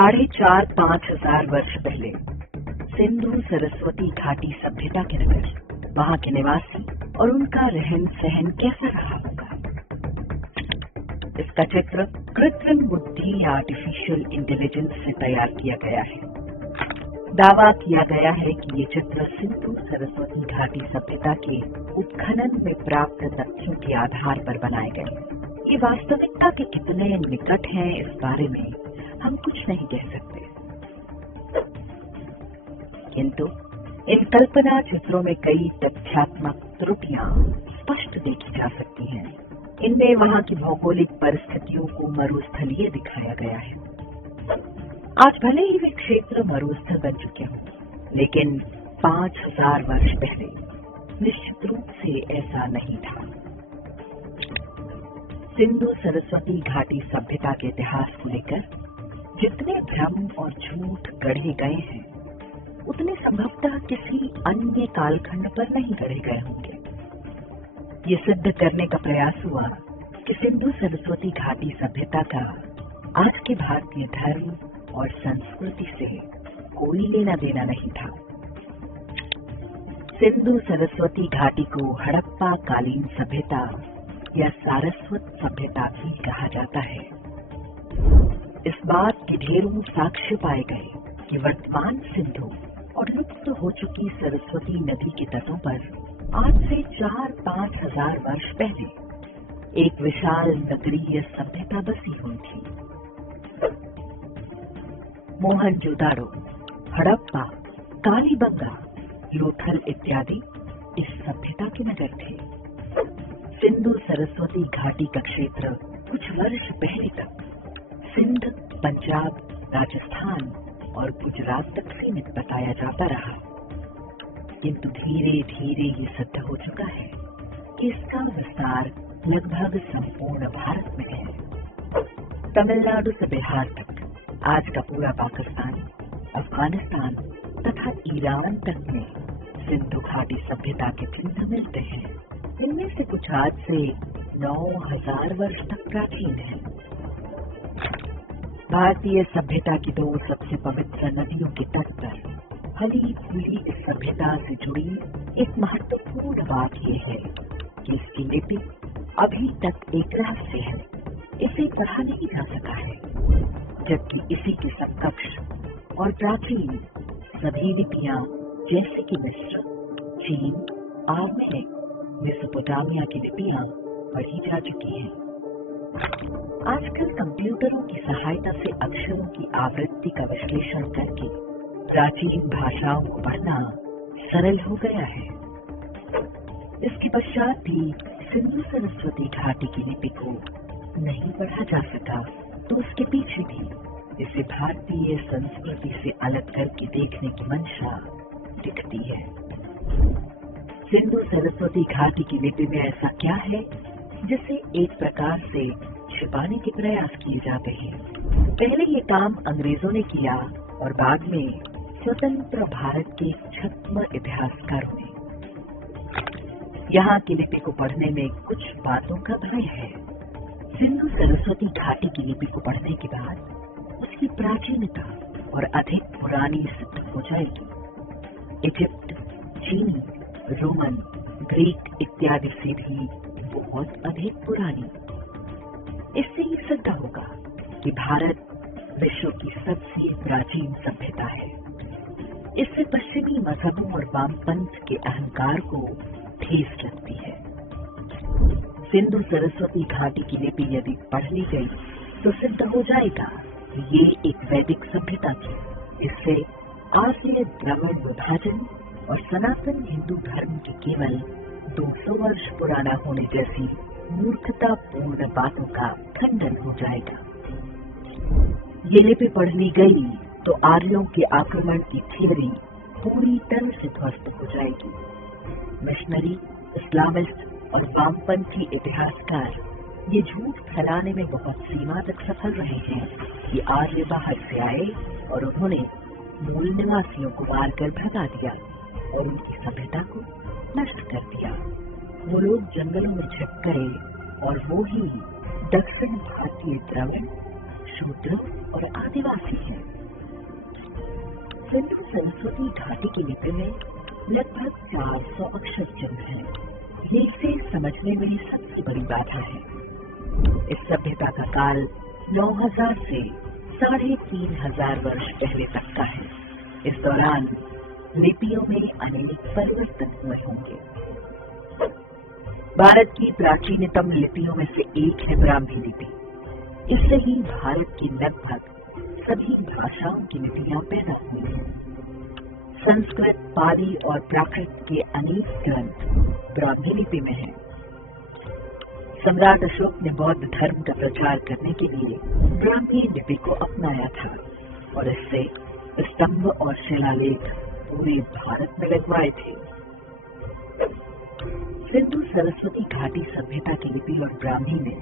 4,500-5 हजार वर्ष पहले सिंधु सरस्वती घाटी सभ्यता के नगर, वहां के निवासी और उनका रहन सहन कैसा रहा होगा। इसका चित्र कृत्रिम बुद्धि या आर्टिफिशियल इंटेलिजेंस से तैयार किया गया है। दावा किया गया है कि ये चित्र सिंधु सरस्वती घाटी सभ्यता के उत्खनन में प्राप्त तथ्यों के आधार पर बनाए गए। ये वास्तविकता के कितने निकट हैं इस बारे में हम कुछ नहीं कह सकते, किंतु इन कल्पना चित्रों में कई तथ्यात्मक त्रुटियां स्पष्ट देखी जा सकती हैं। इनमें वहां की भौगोलिक परिस्थितियों को मरुस्थलीय दिखाया गया है। आज भले ही वे क्षेत्र मरुस्थल बन चुके हों, लेकिन 5,000 वर्ष पहले निश्चित रूप से ऐसा नहीं था। सिंधु सरस्वती घाटी सभ्यता के इतिहास को लेकर जितने भ्रम और झूठ गढ़े गए हैं, उतने संभवतः किसी अन्य कालखंड पर नहीं गढ़े गए होंगे। ये सिद्ध करने का प्रयास हुआ कि सिंधु सरस्वती घाटी सभ्यता का आज के भारतीय धर्म और संस्कृति से कोई लेना देना नहीं था। सिंधु सरस्वती घाटी को हड़प्पा कालीन सभ्यता या सारस्वत सभ्यता भी कहा जाता है। इस बात के ढेरों साक्ष्य पाए गए कि वर्तमान सिंधु और लुप्त हो चुकी सरस्वती नदी के तटों पर आज से 4-5 हजार वर्ष पहले एक विशाल नगरीय सभ्यता बसी हुई थी। मोहनजोदाड़ो, हड़प्पा, कालीबंगा, लोथल इत्यादि इस सभ्यता के नगर थे। सिंधु सरस्वती घाटी का क्षेत्र कुछ वर्ष पहले तक सिंध, पंजाब, राजस्थान और गुजरात तक सीमित बताया जाता रहा, किंतु धीरे धीरे ये सिद्ध हो चुका है कि इसका विस्तार लगभग संपूर्ण भारत में है। तमिलनाडु से बिहार तक, आज का पूरा पाकिस्तान, अफगानिस्तान तथा ईरान तक में सिंधु घाटी सभ्यता के चिन्ह मिलते हैं। इनमें से कुछ आज से 9,000 वर्ष तक प्राचीन है। भारतीय सभ्यता की 2 सबसे पवित्र नदियों के तट पर फली फूली इस सभ्यता से जुड़ी एक महत्वपूर्ण बात यह है कि इसकी लिपि अभी तक एक रहस्य है। इसे पढ़ा नहीं जा सका है, जबकि इसी के समकक्ष और प्राचीन सभी लिपियां जैसे कि मिस्र, चीन, आर्मेनिक, मेसोपोटामिया की लिपियां पढ़ी जा चुकी हैं। आजकल कंप्यूटरों की सहायता से अक्षरों की आवृत्ति का विश्लेषण करके प्राचीन भाषाओं को पढ़ना सरल हो गया है। इसके पश्चात भी सिंधु सरस्वती घाटी की लिपि को नहीं पढ़ा जा सका, तो उसके पीछे भी इसे भारतीय संस्कृति से अलग करके देखने की मंशा दिखती है। सिंधु सरस्वती घाटी की लिपि में ऐसा क्या है जिसे एक प्रकार से छिपाने के प्रयास किए जाते हैं। पहले ये काम अंग्रेजों ने किया और बाद में स्वतंत्र भारत के छद्म इतिहासकारों ने। यहाँ की लिपि को पढ़ने में कुछ बातों का भय है। सिंधु सरस्वती घाटी की लिपि को पढ़ने के बाद उसकी प्राचीनता और अधिक पुरानी सिद्ध हो जाएगी। इजिप्ट, चीनी, रोमन, ग्रीक इत्यादि से भी बहुत अधिक पुरानी। इससे ये सिद्ध होगा कि भारत विश्व की सबसे प्राचीन सभ्यता है। इससे पश्चिमी मजहबों और वामपंथ के अहंकार को ठेस लगती है। सिंधु सरस्वती घाटी की लिपि यदि पढ़ ली गई तो सिद्ध हो जाएगा कि ये एक वैदिक सभ्यता थी। इससे आर्य द्रविड़ विभाजन और सनातन हिंदू धर्म के केवल 200 वर्ष पुराना होने जैसी मूर्खतापूर्ण बातों का खंडन हो जाएगा। ये लिपि पढ़ ली गई तो आर्यों के आक्रमण की थियोरी पूरी तरह से ध्वस्त हो जाएगी। मिशनरी, इस्लामिस्ट और वामपंथी इतिहासकार ये झूठ फैलाने में बहुत सीमा तक सफल रहे हैं कि आर्य बाहर से आए और उन्होंने मूल निवासियों को मारकर भगा दिया और उनकी सभ्यता को नष्ट कर दिया। वो लोग जंगलों में छिप गए और वो ही दक्षिण भारतीय द्रविड़, शूद्र और आदिवासी हैं। सिंधु सरस्वती घाटी की लिपि में लगभग 400 अक्षर चिन्ह हैं। ये इसे समझने में सबसे बड़ी बाधा है। इस सभ्यता का काल 9000 से 3500 वर्ष पहले तक का है। इस दौरान लिपियों में अनेक परिवर्तन हुए होंगे। भारत की प्राचीनतम लिपियों में से एक है ब्राह्मी लिपि। इससे ही भारत की लगभग सभी भाषाओं की लिपियां पैदा हुई हैं। संस्कृत, पाली और प्राकृत के अनेक ग्रंथ ब्राह्मी लिपि में हैं। सम्राट अशोक ने बौद्ध धर्म का प्रचार करने के लिए ब्राह्मी लिपि को अपनाया था और इससे स्तंभ और शिलालेख पूरे भारत में लगवाए थे। सिंधु सरस्वती घाटी सभ्यता की लिपि और ब्राह्मी में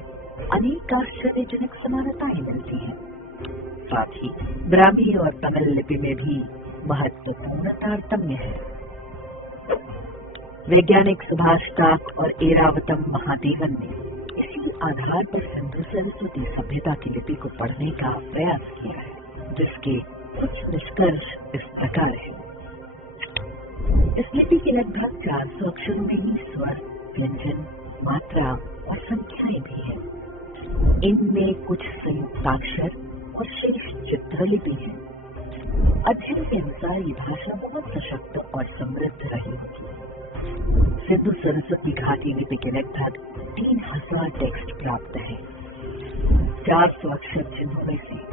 अनेक आश्चर्यजनक समानताएं मिलती हैं। साथ ही ब्राह्मी और तमिल लिपि में भी महत्वपूर्ण तारतम्य है। वैज्ञानिक सुभाष टाक और एरावतम महादेवन ने इसी आधार पर सिंधु सरस्वती सभ्यता की लिपि को पढ़ने का प्रयास किया है, जिसके कुछ निष्कर्ष इस प्रकार हैं। इस लिपि के लगभग 400 अक्षरों में ही स्वर, व्यंजन, मात्रा और संख्याएं भी हैं। इनमें कुछ संयुक्ताक्षर और शेष चित्रलिपि है। अध्ययन के अनुसार ये भाषा बहुत सशक्त और समृद्ध रही होगी। सिंधु सरस्वती घाटी लिपि के लगभग 3000 टेक्स्ट प्राप्त है। 400 अक्षर चिन्हों में से